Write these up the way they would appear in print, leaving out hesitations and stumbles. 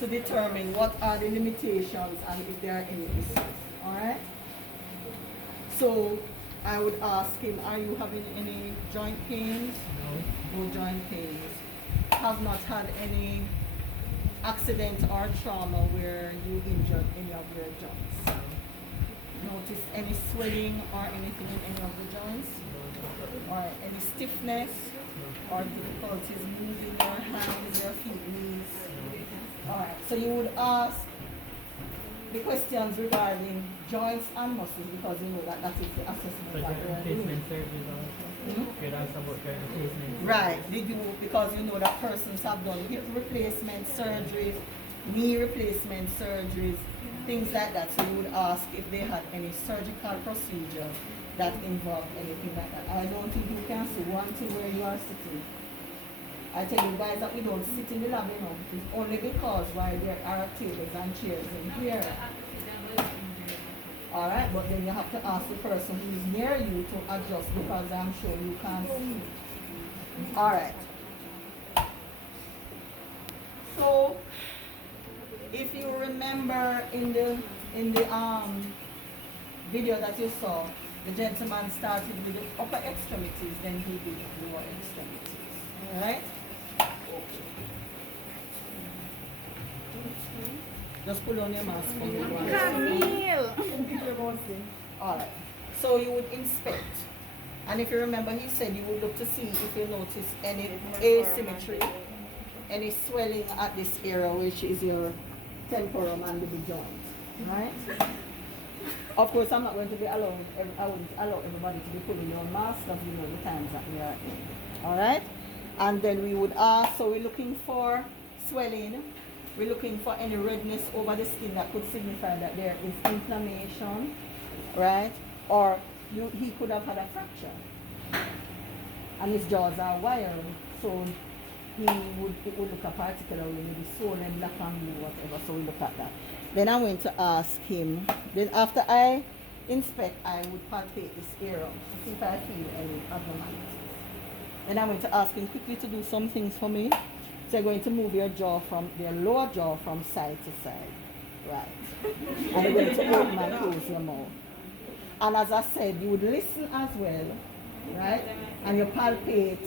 to determine what are the limitations and if there are any issues. Alright? So I would ask him, are you having any joint pains? No. No joint pains. Have not had any accident or trauma where you injured any of your joints? Notice any swelling or anything in any of the joints? Or any stiffness or difficulties moving your hands, your feet, knees? Alright, so you would ask the questions regarding joints and muscles because you know that is the assessment that we are doing. Right, they do because you know that persons have done hip replacement surgeries, knee replacement surgeries, things like that. So you would ask if they had any surgical procedures that involved anything like that. I don't think you can see one thing where you are sitting. I tell you guys that we don't sit in the lab, you know. It's only because while there are tables and chairs in here. Alright, but then you have to ask the person who is near you to adjust because I'm sure you can't see. Alright. So if you remember in the video that you saw, the gentleman started with the upper extremities, then he did the lower extremities. Alright? Just pull on your mask for me. Camille! Alright. So you would inspect. And if you remember, he said you would look to see if you notice any asymmetry, any swelling at this area, which is your temporal mandible joint. Right? Of course, I'm not going to be allowing, I wouldn't allow everybody to be pulling your mask because you know the times that we are in. Alright? And then we would ask, so we're looking for swelling. We're looking for any redness over the skin that could signify that there is inflammation, right? Or he could have had a fracture. And his jaws are wired, so it would look a particular way, maybe swollen, black and blue, whatever, so we look at that. Then I'm going to ask him, then after I inspect, I would palpate this area to see if I feel any abnormalities. Then I'm going to ask him quickly to do some things for me. So you're going to move your lower jaw from side to side. Right. And you're going to open and close your mouth. And as I said, you would listen as well, right? And you palpate.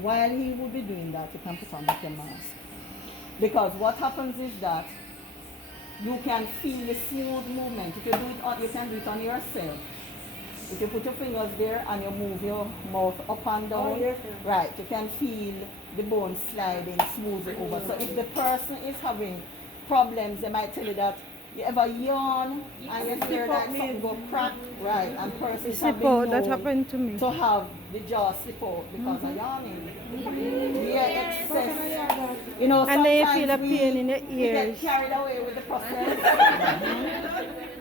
While he would be doing that, you can put on your mask. Because what happens is that you can feel the smooth movement. If you do it on, you can do it on yourself. If you put your fingers there and you move your mouth up and down, right, you can feel the bone sliding smoothly over. So if the person is having problems, they might tell you that you ever yawn and you hear that something go crack, right, and persons have been known that happened to me. to have the jaw slip out because of yawning. Yeah, excess. You know, And then you feel a sometimes pain in the we get ears. carried away with the process.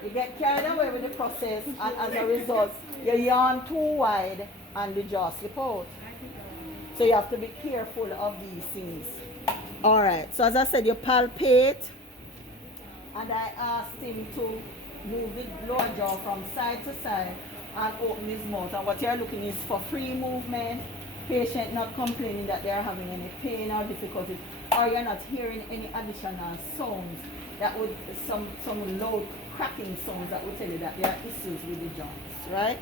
You get carried away with the process, and as a result, you yawn too wide and the jaw slip out. So you have to be careful of these things. Alright, so as I said, you palpate, and I asked him to move the lower jaw from side to side and open his mouth. And what you're looking is for free movement, patient not complaining that they are having any pain or difficulty, or you're not hearing any additional sounds that would, some loud cracking sounds that would tell you that there are issues with the joints, right?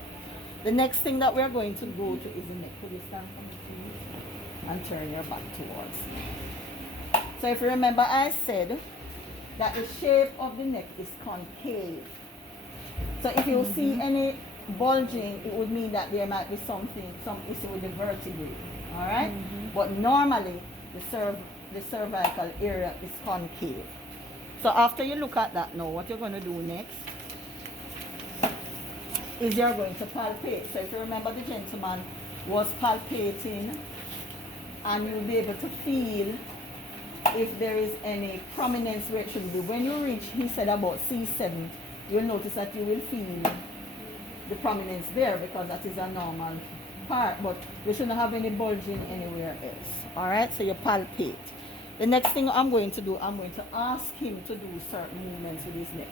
The next thing that we're going to go to is the neck. Could you stand for me, please? And turn your back towards me. So if you remember, I said that the shape of the neck is concave. So if you see any bulging, it would mean that there might be some issue with the vertebrae, all right? But normally, the cervical area is concave. So after you look at that now, what you're going to do next is you're going to palpate. So if you remember, the gentleman was palpating, and you'll be able to feel if there is any prominence where it should be. When you reach, he said about C7, you'll notice that you will feel the prominence there because that is a normal part, but you shouldn't have any bulging anywhere else. Alright, so you palpate. The next thing I'm going to do, I'm going to ask him to do certain movements with his neck.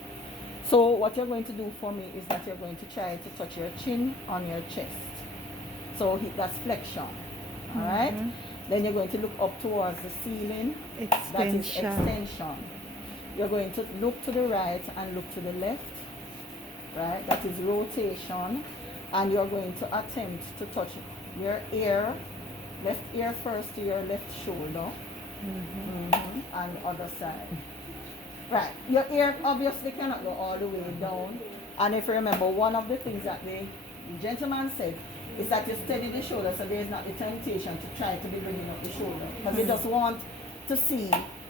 So what you're going to do for me is that you're going to try to touch your chin on your chest. So that's flexion. Alright? Then you're going to look up towards the ceiling. Extension. That is extension. You're going to look to the right and look to the left, right? That is rotation. And you're going to attempt to touch your ear, left ear first to your left shoulder, and other side. Right, your ear obviously cannot go all the way down. And if you remember, one of the things that the gentleman said is that you steady the shoulder so there is not the temptation to try to be bringing up the shoulder. Because you just want to see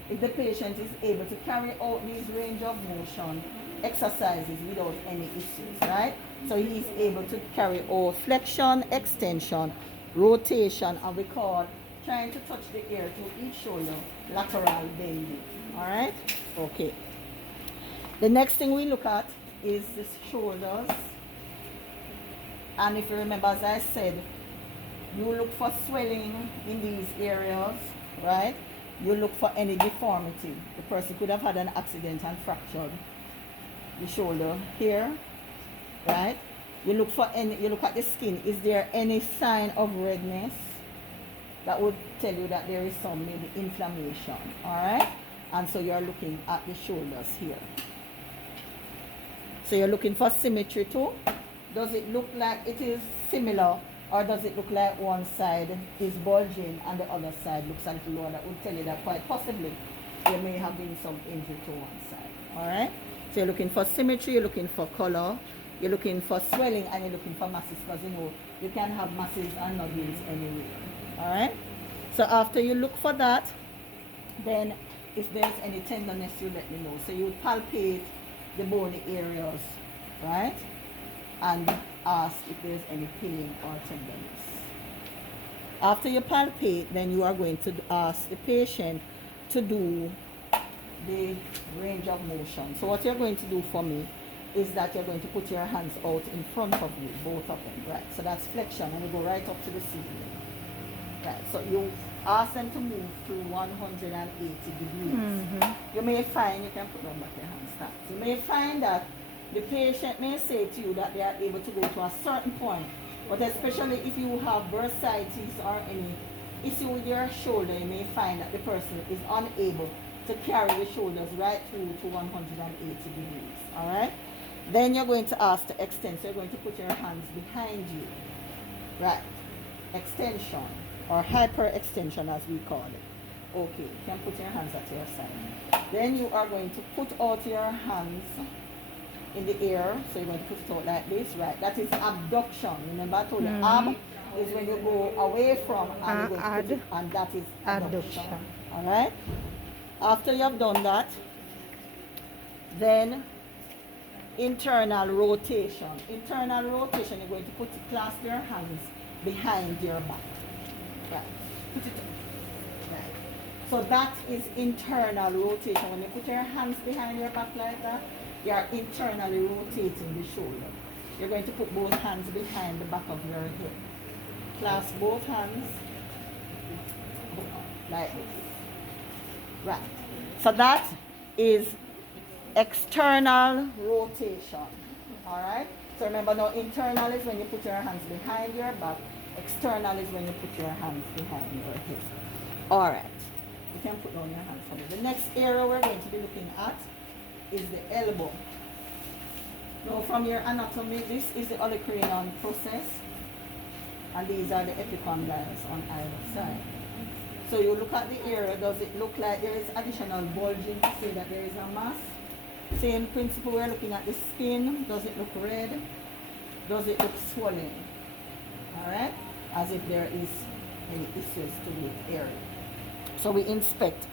if the patient is able to carry out these range of motion exercises without any issues, right? So he is able to carry out flexion, extension, rotation, and we call trying to touch the ear to each shoulder, lateral bending. All right? Okay. The next thing we look at is the shoulders. And if you remember, as I said, you look for swelling in these areas, right? You look for any deformity. The person could have had an accident and fractured the shoulder here, right? You look for any, you look at the skin. Is there any sign of redness? That would tell you that there is some maybe inflammation, all right? And so you're looking at the shoulders here. So you're looking for symmetry too. Does it look like it is similar, or does it look like one side is bulging and the other side looks a little lower? That would tell you that quite possibly there may have been some injury to one side, all right? So you're looking for symmetry, you're looking for color, you're looking for swelling, and you're looking for masses, because you know you can have masses and nodules anywhere. All right, so after you look for that, then if there's any tenderness, you let me know. So you palpate the bony areas, right, and ask if there's any pain or tenderness. After you palpate, then you are going to ask the patient to do the range of motion. So what you're going to do for me is that you're going to put your hands out in front of you, both of them, right? So that's flexion, and you go right up to the ceiling. Right, so you ask them to move through 180 degrees. You may find, you can put down back your hands, start. You may find that the patient may say to you that they are able to go to a certain point, but especially if you have bursitis or any issue with your shoulder, you may find that the person is unable to carry the shoulders right through to 180 degrees, all right? Then you're going to ask to extend, so you're going to put your hands behind you, right? Extension, or hyperextension as we call it. Okay, you can put your hands at your side. Then you are going to put out your hands in the air. So you're going to put it out like this, right? That is abduction. Remember I told you, ab is when you go away from, and you're going to put it, and that is abduction. Alright? After you have done that, then internal rotation. Internal rotation, you're going to clasp your hands behind your back. Right. Put it right. So that is internal rotation. When you put your hands behind your back like that, you are internally rotating the shoulder. You're going to put both hands behind the back of your head. Clasp both hands like this. Right. So that is external rotation. Alright? So remember now, internal is when you put your hands behind your back. External is when you put your hands behind your head. Alright. You can put down your hands for me. The next area we're going to be looking at is the elbow. Now from your anatomy, this is the olecranon process. And these are the epicondyles on either side. So you look at the area, does it look like there is additional bulging to say that there is a mass? Same principle, we're looking at the skin. Does it look red? Does it look swollen? Alright? As if there is any issues to the area. So we inspect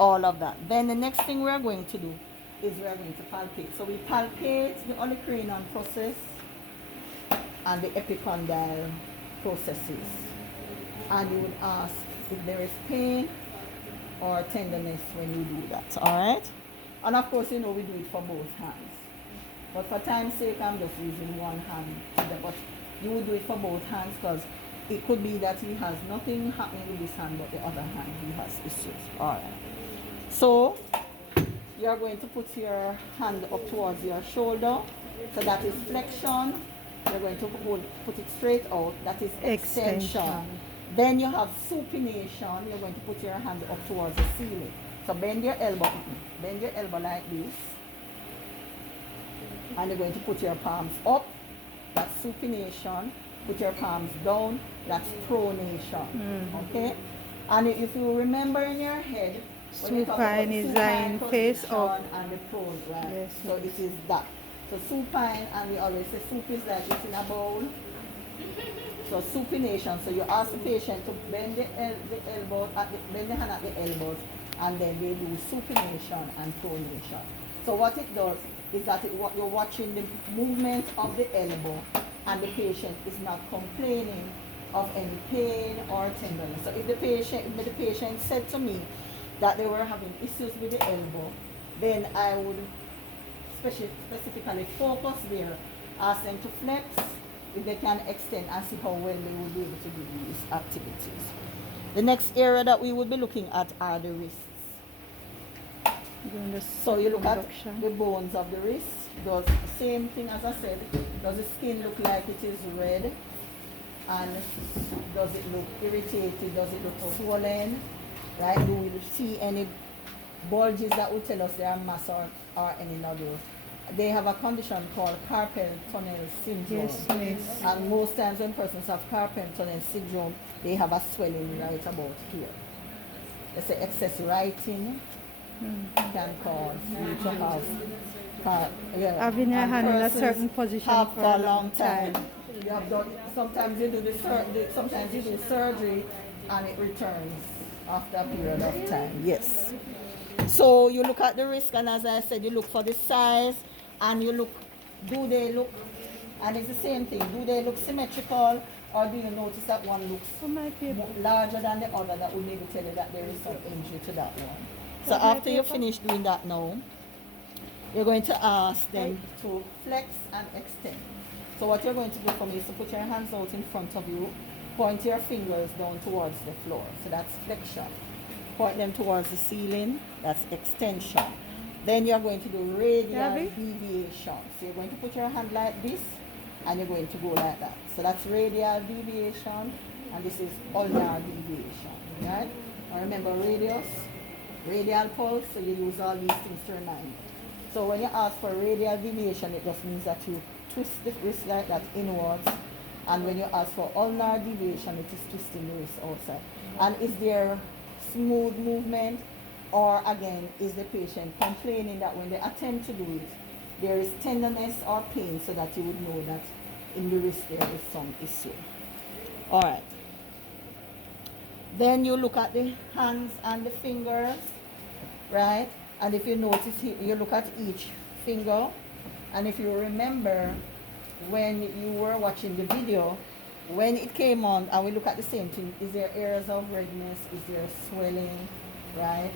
all of that. Then the next thing we're going to do is we're going to palpate. So we palpate the olecranon process and the epicondyle processes. And you would ask if there is pain or tenderness when you do that. Alright? And of course, you know, we do it for both hands. But for time's sake, I'm just using one hand today. But you would do it for both hands, because it could be that he has nothing happening with this hand, but the other hand he has issues. Alright. So you are going to put your hand up towards your shoulder. So that is flexion. You're going to put it straight out. That is extension. Then you have supination. You're going to put your hand up towards the ceiling. So bend your elbow. bend your elbow like this, and you're going to put your palms up, that's supination. Put your palms down, that's pronation. Okay? And if you remember in your head, when you talk about Supine is lying face up. and the prone, right? Yes, So it is that. So supine, and we always say soup is like it's in a bowl. So supination. So you ask the patient to bend the elbow, bend the hand at the elbows, and then they do supination and pronation. So what it does is that you're watching the movement of the elbow, and the patient is not complaining of any pain or tenderness. So if the patient said to me that they were having issues with the elbow, then I would specifically focus there, ask them to flex, if they can extend, and see how well they will be able to do these activities. The next area that we would be looking at are the wrists. So you look at the bones of the wrist. Does the same thing as I said. Does the skin look like it is red? And does it look irritated? Does it look swollen? Right? Do we see any bulges that will tell us there are mass or any nodules? They have a condition called carpal tunnel syndrome. Yes, yes. And most times when persons have carpal tunnel syndrome, they have a swelling right about here. They say excess writing can cause you to have having your hand in a certain position for a long time. You have done, sometimes you do surgery and it returns after a period of time. Yes. So you look at the wrist, and as I said, you look for the size, and you look, do they look, and it's the same thing, do they look symmetrical, or do you notice that one looks larger than the other? That would maybe tell you that there is some injury to that one. So after you finish doing that now, you're going to ask them to flex and extend. So what you're going to do for me is to put your hands out in front of you, point your fingers down towards the floor. So that's flexion. Point them towards the ceiling, that's extension. Then you're going to do radial deviation. So you're going to put your hand like this, and you're going to go like that. So that's radial deviation, and this is ulnar deviation, right? And remember radius, radial pulse, so you use all these things to remind you. So when you ask for radial deviation, it just means that you twist the wrist like that inwards, and when you ask for ulnar deviation, it is twisting the wrist outside. And is there smooth movement, or again, is the patient complaining that when they attempt to do it, there is tenderness or pain, so that you would know that in the wrist there is some issue. All right. Then you look at the hands and the fingers, right? And if you notice, you look at each finger, and if you remember when you were watching the video, when it came on, and we look at the same thing, is there areas of redness? Is there swelling, right?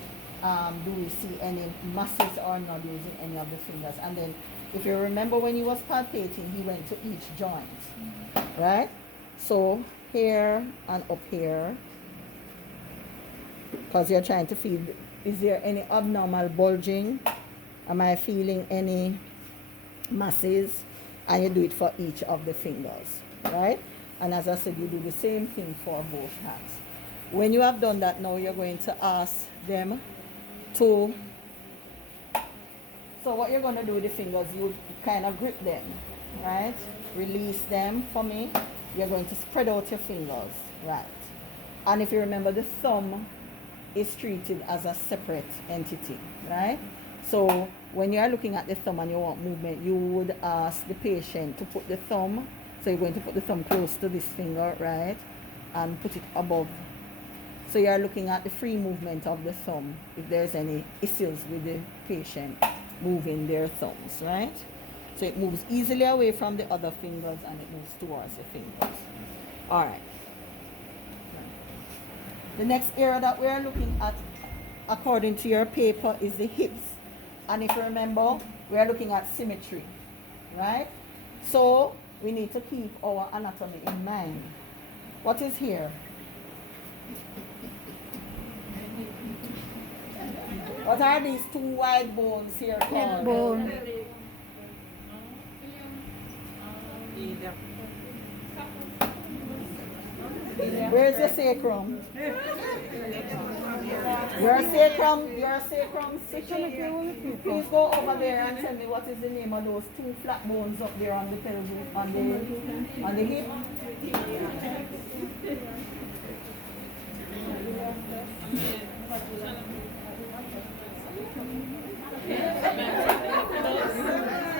Do we see any muscles or nodules in any of the fingers? And then, if you remember when he was palpating, he went to each joint, right? So, here and up here, because you're trying to feel, is there any abnormal bulging? Am I feeling any masses? And you do it for each of the fingers, right? And as I said, you do the same thing for both hands. When you have done that, now you're going to ask them to, so what you're going to do with the fingers, you kind of grip them, right? Release them for me. You're going to spread out your fingers, right? And if you remember, the thumb is treated as a separate entity, right? So when you are looking at the thumb and you want movement, you would ask the patient to put the thumb, so you're going to put the thumb close to this finger, right? And put it above. So you are looking at the free movement of the thumb, if there's any issues with the patient moving their thumbs, right? So it moves easily away from the other fingers and it moves towards the fingers. All right. The next area that we are looking at, according to your paper, is the hips. And if you remember, we are looking at symmetry, right? So we need to keep our anatomy in mind. What is here? What are these two wide bones here called? Hip bone. Where's the sacrum? Your sacrum situation. Please go over there and tell me what is the name of those two flat bones up there on the pelvis, on the hip.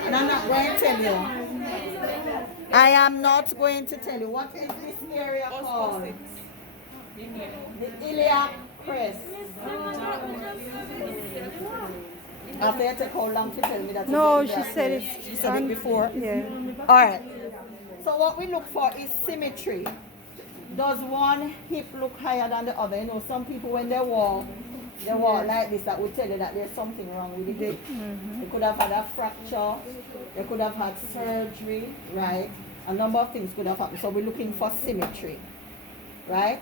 And I'm not going to tell you. I am not going to tell you. What is this area called? The iliac crest. After you take how long to tell me that? No, she said it. She said it before? Yeah. Alright. So what we look for is symmetry. Does one hip look higher than the other? You know, some people when they walk like this, that would tell you that there's something wrong with the hip. They could have had a fracture, they could have had surgery, right? A number of things could have happened. So we're looking for symmetry, right?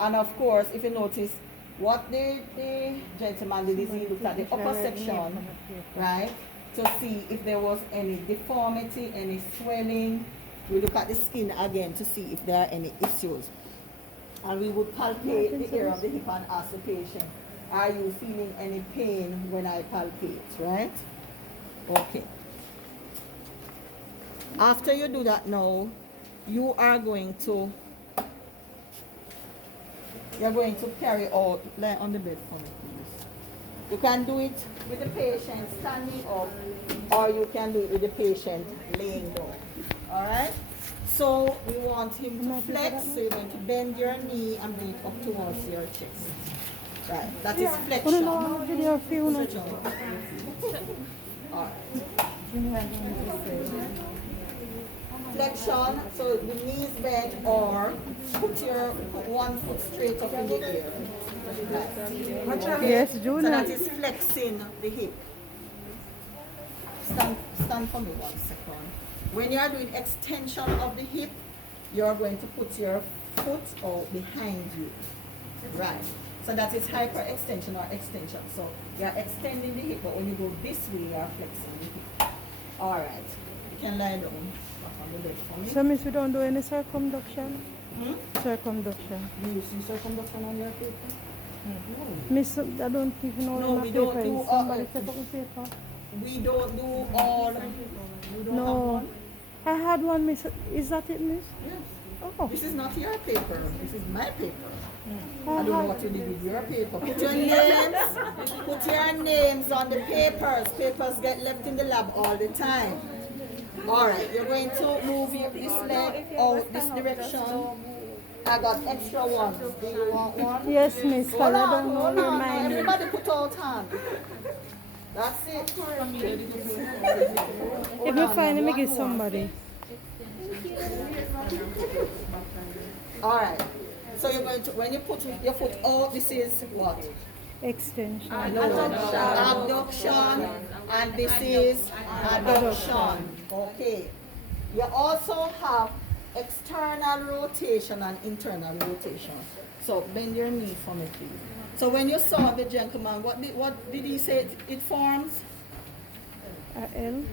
And of course, if you notice, what the gentleman did is he looked at the upper section, right? To see if there was any deformity, any swelling. We look at the skin again to see if there are any issues. And we would palpate the area of the hip and ask the patient, are you feeling any pain when I palpate, right? Okay. After you do that now, you're going to carry out, lay on the bed for me, please. You can do it with the patient standing up, or you can do it with the patient laying down. Alright? So we want him to flex, so you're going to bend your knee and bring it up towards your chest. Right, that is flexion. Alright. Flexion, so the knees bent, or put one foot straight up in the air. Right. Yes, So Junior. that is flexing the hip. Stand for me 1 second. When you are doing extension of the hip, you are going to put your foot out behind you. Right. So that is hyperextension or extension. So you are extending the hip, but when you go this way, you are flexing the hip. Alright. You can lie down back on the bed for me. So, miss, we don't do any circumduction? Circumduction. Do you see circumduction on your paper? Miss, I don't even know No, my we paper don't do is. Somebody set up a paper. We don't do all. You don't have No. one? I had one, miss. Is that it, miss? Yes. Oh. This is not your paper. This is my paper. I I don't know had, what you did with your paper. Put your names. Put your names on the papers. Papers get left in the lab all the time. Alright, you're going to move this leg out this direction. I got extra ones. Do you want one? yes, miss. Because Hold I on, don't know hold your on. mind. Everybody put out hand. That's it. If you find it, make it somebody. Alright. So you're going to, when you put your foot out, this is what? Extension. Abduction, and this is adduction. Okay. You also have external rotation and internal rotation. So bend your knee for me, please. So when you saw the gentleman, what did he say it forms? L.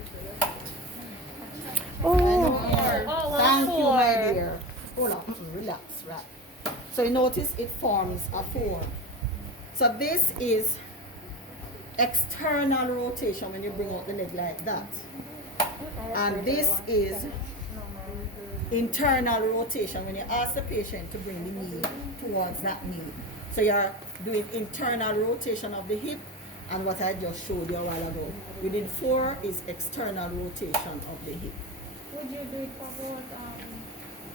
Oh, thank you, my dear. Hold on, relax, right. So you notice it forms a 4. So this is external rotation when you bring out the leg like that. And this is internal rotation when you ask the patient to bring the knee towards that knee. So you're doing internal rotation of the hip, and what I just showed you a while ago. Within 4 is external rotation of the hip. Would you do it for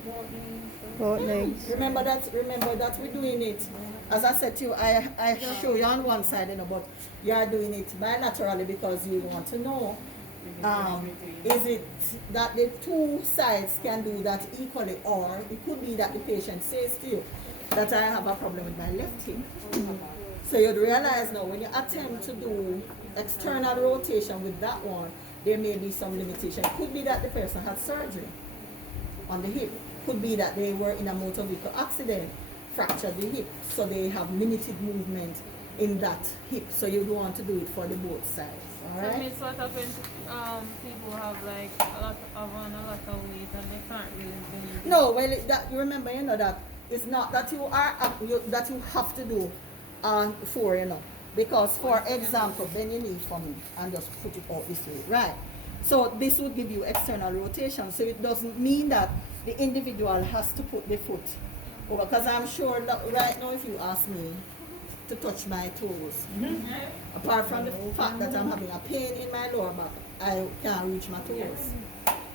both knees? Both legs. Remember that we're doing it. As I said to you, I show you on one side, you know, but you are doing it bilaterally because you want to know, is it that the two sides can do that equally, or it could be that the patient says to you that I have a problem with my left hip. So you'd realize now when you attempt to do external rotation with that one, there may be some limitation. Could be that the person had surgery on the hip. Could be that they were in a motor vehicle accident, fractured the hip, so they have limited movement in that hip. So you don't want to do it for the both sides. All right? So it's sort of when people have like a lot of weight and they can't really do it. No, well, that you remember, you know, that it's not that you have to do 4, you know. Because, for example, bend your knee for me and just put it out this way, right? So this would give you external rotation. So it doesn't mean that the individual has to put the foot over. Because I'm sure that right now if you ask me to touch my toes, apart from the fact that I'm having a pain in my lower back, I can't reach my toes.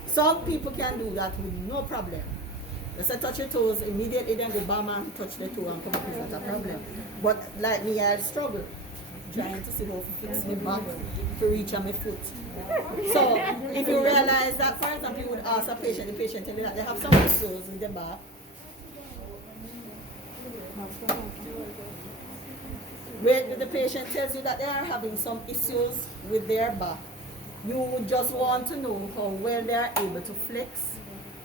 Some people can do that with no problem. They say touch your toes, immediately then go bam and touch the toe and come up, is not a problem. But like me, I struggle trying to see how to fix my back to reach on my foot. So if you realize that, for example, you would ask a patient, the patient tell you that they have some issues with their back. Where the patient tells you that they are having some issues with their back, you would just want to know how well they are able to flex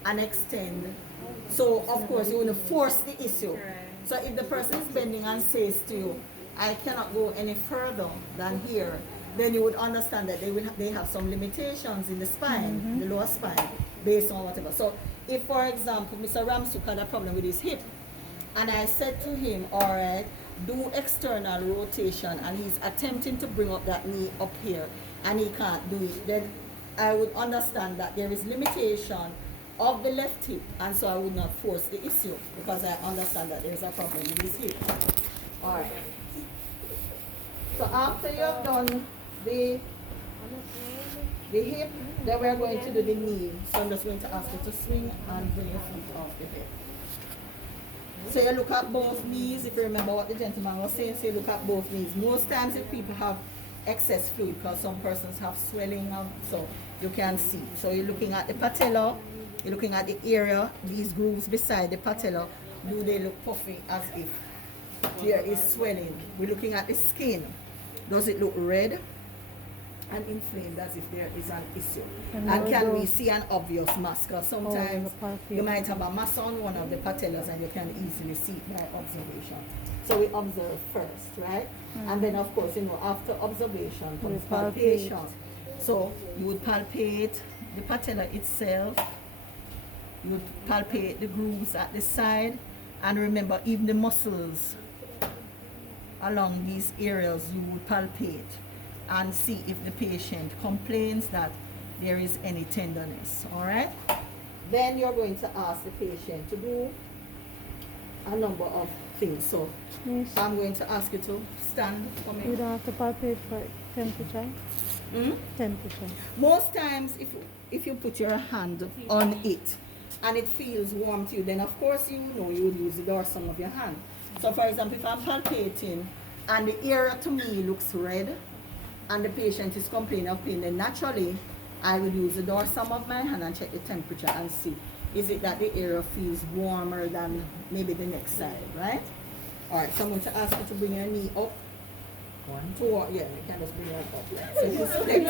and extend. So of course you want to force the issue. So if the person is bending and says to you, I cannot go any further than here, then you would understand that they have some limitations in the spine, the lower spine, based on whatever. So if, for example, Mr. Ramsuk had a problem with his hip, and I said to him, all right, do external rotation, and he's attempting to bring up that knee up here, and he can't do it, then I would understand that there is limitation of the left hip, and so I would not force the issue, because I understand that there is a problem with his hip. All right. So after you have done the hip, then we're going to do the knee. So I'm just going to ask you to swing and bring your feet off the bed. So you look at both knees. If you remember what the gentleman was saying, so you look at both knees. Most times if people have excess fluid, because some persons have swelling, so you can see. So you're looking at the patella, you're looking at the area, these grooves beside the patella, do they look puffy as if there is swelling? We're looking at the skin. Does it look red and inflamed as if there is an issue? And can we see an obvious mass? Because sometimes you might have a mass on one of the patellas and you can easily see it by observation. So we observe first, right? And then of course, you know, after observation comes palpation. So you would palpate the patella itself, you would palpate the grooves at the side, and remember even the muscles along these areas you would palpate and see if the patient complains that there is any tenderness. All right, then you're going to ask the patient to do a number of things. So Yes. I'm going to ask you to stand for me. You don't have to palpate for temperature. Temperature. Most times if you put your hand on it and it feels warm to you, then of course you know you would use the dorsum of your hand. So for example, if I'm palpating and the area to me looks red and the patient is complaining of pain, then naturally I would use the dorsum of my hand and check the temperature and see, is it that the area feels warmer than maybe the next side, right? All right, so I'm going to ask you to bring your knee up. Yeah, you can just bring it up. So just flex it,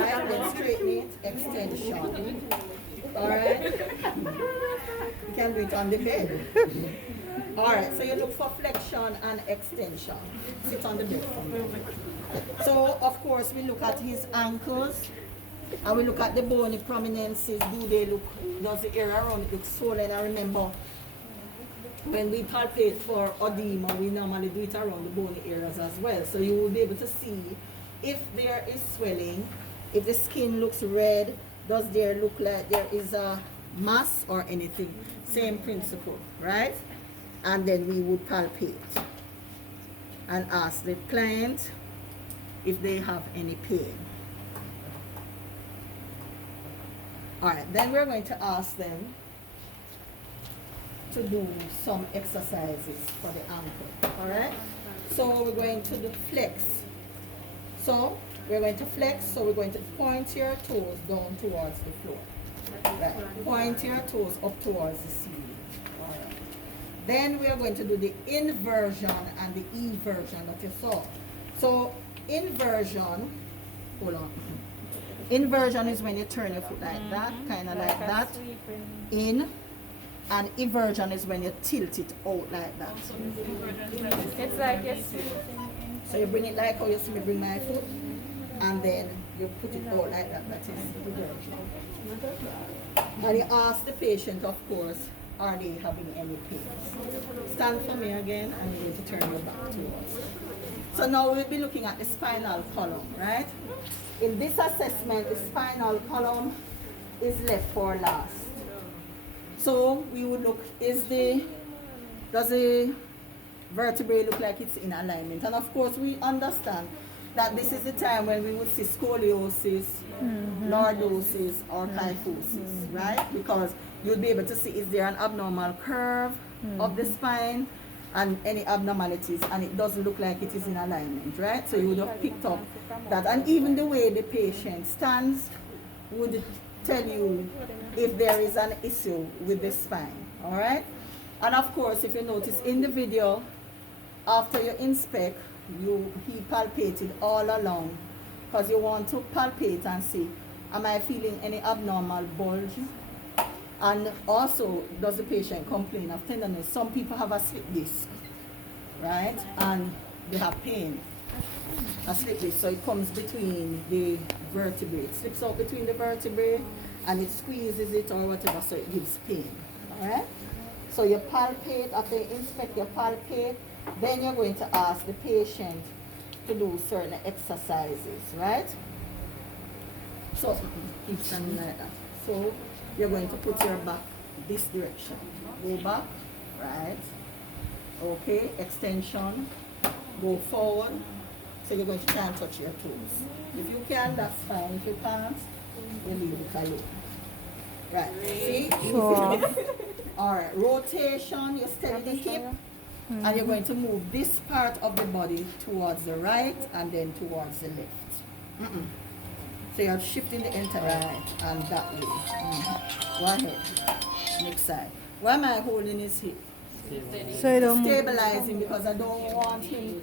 right? Then straighten it, extension. All right? You can do it on the bed. All right, so you look for flexion and extension. Sit on the bed for me. So, of course, we look at his ankles, and we look at the bony prominences. Does the area around it look swollen? I remember when we palpate for edema, we normally do it around the bony areas as well. So you will be able to see if there is swelling, if the skin looks red, does there look like there is a mass or anything. Same principle, right? And then we would palpate and ask the client if they have any pain. All right, then we're going to ask them to do some exercises for the ankle. All right, so we're going to do flex. So we're going to flex, so we're going to point your toes down towards the floor. Right. Point your toes up towards the ceiling. All right. Then we are going to do the inversion and the eversion that you saw. So inversion, hold on. Inversion is when you turn your foot like that, kind of like that, in. And eversion is when you tilt it out like that. It's like you're sitting. So you bring it like how you see me bring my foot, and then you put it out like that. That is eversion. And you ask the patient, of course, are they having any pains? Stand for me again, and you're going to turn your back towards. So now we'll be looking at the spinal column, right? In this assessment, the spinal column is left for last. So we would look, does the vertebrae look like it's in alignment? And of course we understand that this is the time when we would see scoliosis, lordosis, or kyphosis, right? Because you'll be able to see, is there an abnormal curve of the spine and any abnormalities, and it doesn't look like it is in alignment, right? So you would have picked up that, and even the way the patient stands would tell you if there is an issue with the spine, all right? And of course, if you notice in the video, after you inspect, he palpated all along, because you want to palpate and see, am I feeling any abnormal bulge? And also, does the patient complain of tenderness? Some people have a slip disc, right? And they have pain. A slip disc, so it comes between the vertebrae. It slips out between the vertebrae and it squeezes it or whatever, so it gives pain, all right? So you palpate, after you inspect, you palpate, then you're going to ask the patient to do certain exercises, right? So, keep standing like that. So, you're going to put your back this direction. Go back, right? Okay, extension, go forward. So you're going to try and touch your toes. If you can, that's fine. If you can't, you leave it alone. Right, see? Sure. Alright, rotation, you steady the hip, and you're going to move this part of the body towards the right and then towards the left. So you're shifting the entire right and that way. Go ahead. Next side. Why am I holding his hip? So you don't move. Stabilizing, because I don't want him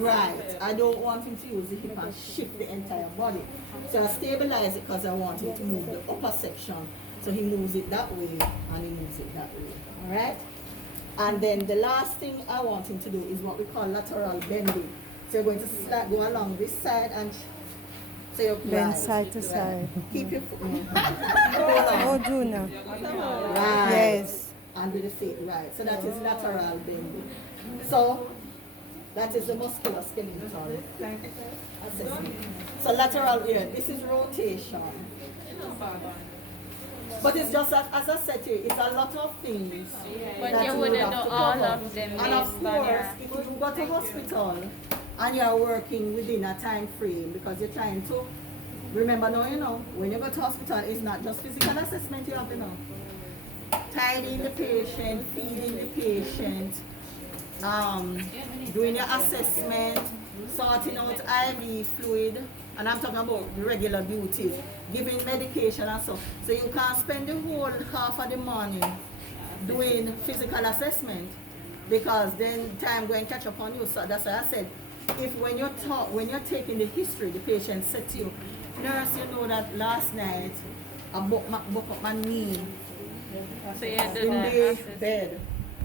right. I don't want him to use the hip and shift the entire body. So I stabilize it because I want him to move the upper section. So he moves it that way and he moves it that way. Alright? And then the last thing I want him to do is what we call lateral bending. So you're going to go along this side and so you Bend side to side. Keep your foot. Oh, Juna. Right. Yes. And with the feet, right. So that is lateral bending. So that is the musculoskeletal assessment. So lateral, yeah, this is rotation. But it's just as I said to you, it's a lot of things. But that you would wouldn't have know to all cover. of them And of based on course, your- if you go to hospital and you're working within a time frame because you're trying to, remember now, you know, when you go to hospital, it's not just physical assessment you have to know. Tidying the patient, feeding the patient, doing your assessment, sorting out IV fluid, and I'm talking about the regular duties, giving medication and stuff. So you can't spend the whole half of the morning doing physical assessment, because then time going to catch up on you. So that's why I said, if when you're taking the history, the patient said to you, nurse, you know that last night I broke up my knee So you do in the the assessment. bed.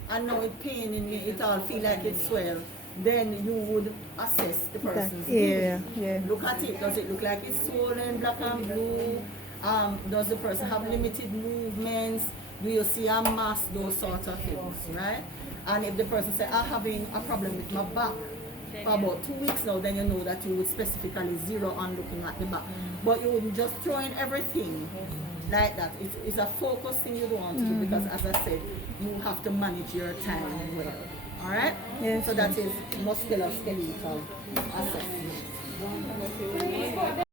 I know it pain in me, it all feel like it swell. Then you would assess the That person's area, knee. yeah. Look at it. Does it look like it's swollen, black and blue? Does the person have limited movements? Do you see a mass? Those sort of things, right? And if the person say, I'm having a problem with my back for about 2 weeks now, then you know that you would specifically zero on looking at the back. But you wouldn't just throw in everything like that. It's a focused thing you don't want to do, because as I said, you have to manage your time well. Alright? Yes. So that is musculoskeletal assessment.